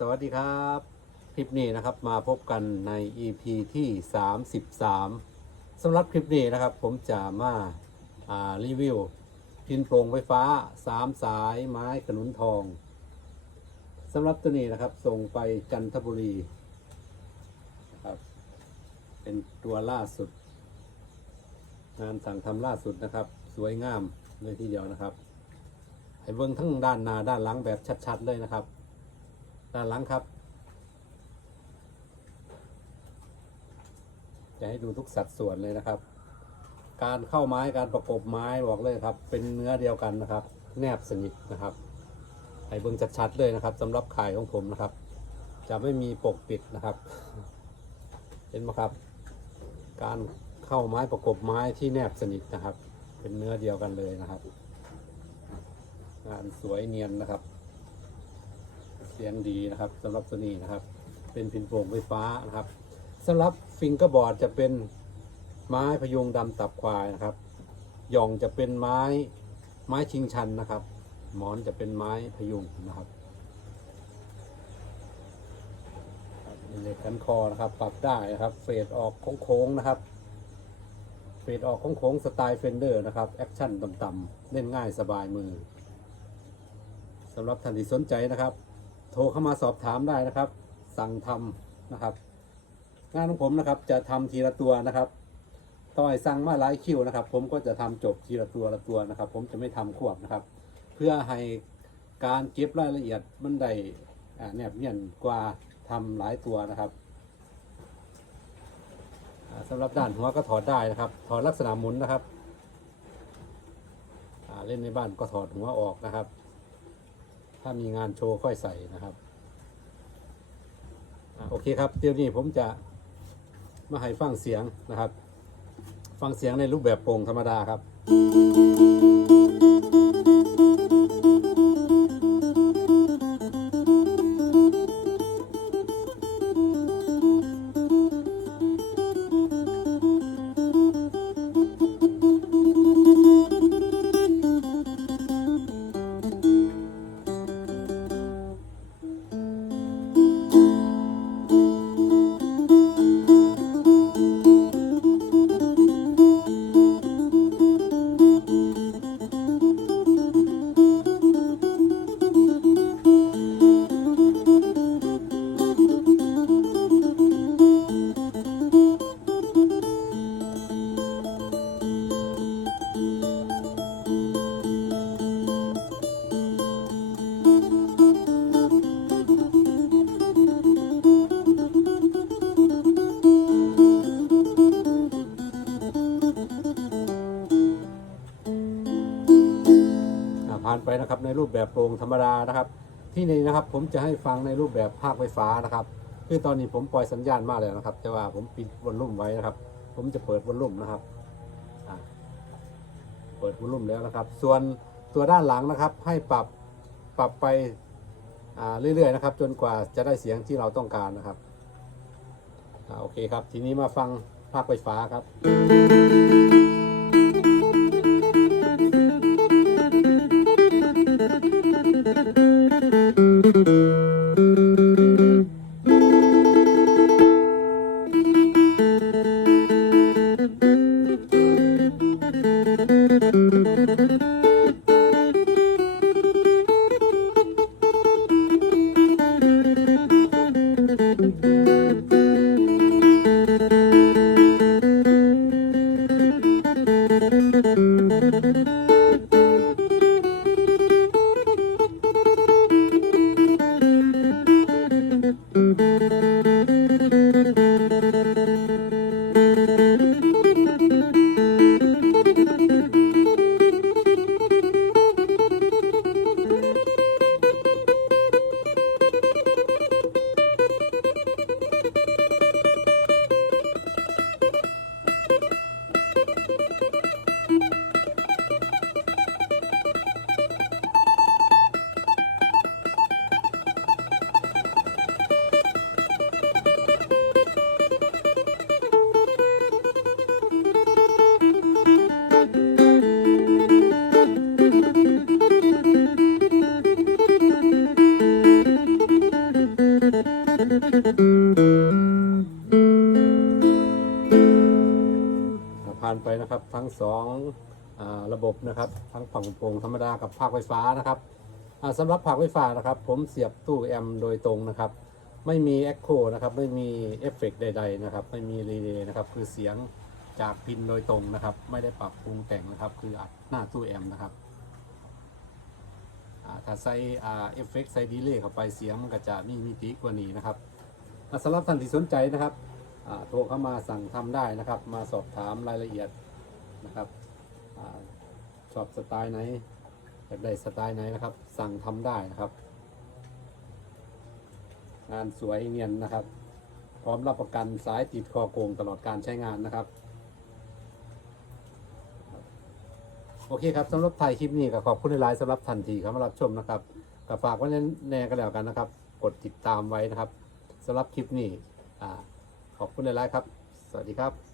สวัสดีครับ คลิปนี้นะครับมาพบกันใน EP ที่ 33สำหรับคลิปนี้นะครับ ผมจะมาารีวิว พินโปร่งไฟฟ้า 3 สายไม้ขนุนทองสำหรับตัวนี้นะครับส่งไปจันทบุรีนะครับเป็นตัวล่าสุด งานสั่งทำล่าสุดนะครับ สวยงามเลยทีเดียวนะครับให้เบิ้งทั้งด้านหน้าด้านหลังแบบชัด ๆ เลยนะครับ ด้านหลังครับ จะให้ดูทุกสัดส่วนเลยนะครับ การเข้าไม้การประกบไม้บอกเลยครับ เป็นเนื้อเดียวกันนะครับ แนบสนิทนะครับให้เบิ้งชัดๆเลยนะครับสำหรับขายของผมนะครับ จะไม่มีปกปิดนะครับ เห็นไหมครับ การเข้าไม้ประกบไม้ที่แนบสนิทนะครับ เป็นเนื้อเดียวกันเลยนะครับ งานสวยเนียนนะครับ เสียงดีนะครับสำหรับตัวนี้นะครับ เป็นพินโป่งไฟฟ้านะครับสำหรับฟิงเกอร์บอร์ดจะเป็นไม้พยุงดำตับควายนะครับย่องจะเป็นไม้ไม้ชิงชันนะครับ หมอนจะเป็นไม้พยุงนะครับครับเหล็กกันคอนะครับ ปรับได้นะครับ เฟดออกโค้งๆนะครับ เฟดออกโค้งๆสไตล์เฟนเดอร์นะครับแอคชั่นต่ำๆเล่นง่ายสบายมือสำหรับท่านที่สนใจนะครับ โทรเข้ามาสอบถามได้นะครับ สั่งทำนะครับ งานของผมนะครับจะทำทีละตัวนะครับต่อยสั่งมาหลายคิวนะครับ ผมก็จะทำจบทีละตัวละตัวนะครับ ผมจะไม่ทำควบนะครับ เพื่อให้การเก็บรายละเอียดมันได้แนบเนียนกว่าทำหลายตัวนะครับอ่าสำหรับด้านหัวก็ถอดได้นะครับ ถอดลักษณะหมุนนะครับเล่นในบ้านก็ถอดหัวออกนะครับ ถ้ามีงานโชว์ค่อยใส่นะครับอะโอเคครับเดี๋ยวนี้ผมจะมาให้ฟังเสียงนะครับ ฟังเสียงในรูปแบบโปร่งธรรมดาครับาผ่านไปนะครับ ในรูปแบบโปร่งธรรมดานะครับ ที่นี่นะครับผมจะให้ฟังในรูปแบบภาคไฟฟ้านะครับ คือตอนนี้ผมปล่อยสัญญาณมาแล้วนะครับ แต่ว่าผมปิดวอลลุ่มไว้นะครับ ผมจะเปิดวอลลุ่มนะครับเปิดวอลลุ่มแล้วนะครับ ส่วนตัวด้านหลังนะครับ ให้ปรับปรับไปเรื่อยๆนะครับ จนกว่าจะได้เสียงที่เราต้องการนะครับอโอเคครับ ทีนี้มาฟังภาคไฟฟ้าครับ ผ่านไปนะครับทั้งสองอระบบนะครับ ทั้งฝั่งโปร่งธรรมดากับภาคไฟฟ้านะครับสำหรับภาคไฟฟ้านะครับ ผมเสียบตู้แอมโดยตรงนะครับ ไม่มีเอ็กโคนะครับ ไม่มีเอฟเฟกต์ใด ๆ นะครับ ไม่มีรีเลย์นะครับ คือเสียงจากพินโดยตรงนะครับ ไม่ได้ปรับปรุงแต่งนะครับ คืออัดหน้าตู้แอมนะครับ ถ้าใส่เอฟเฟกต์ใส่ดีเลย์เข้าไปเสียงมันก็จะมีมิติกว่านี้นะครับอาสำหรับท่านที่สนใจนะครับโทรเข้ามาสั่งทำได้นะครับ มาสอบถามรายละเอียดนะครับชอบสไตล์ไหนอยากได้สไตล์ไหนนะครับ สั่งทำได้นะครับ งานสวยเนียนนะครับ พร้อมรับประกันสายติดคอโกงตลอดการใช้งานนะครับ โอเคครับสำหรับถ่ายคลิปนี้ก็ขอบคุณในไลน์สำหรับทันทีครับมารับชมนะครับก็ฝากไว้แน่กันแล้วกันนะครับ กดติดตามไว้นะครับสำหรับคลิปนี้ขอบคุณในไลน์ครับ สวัสดีครับ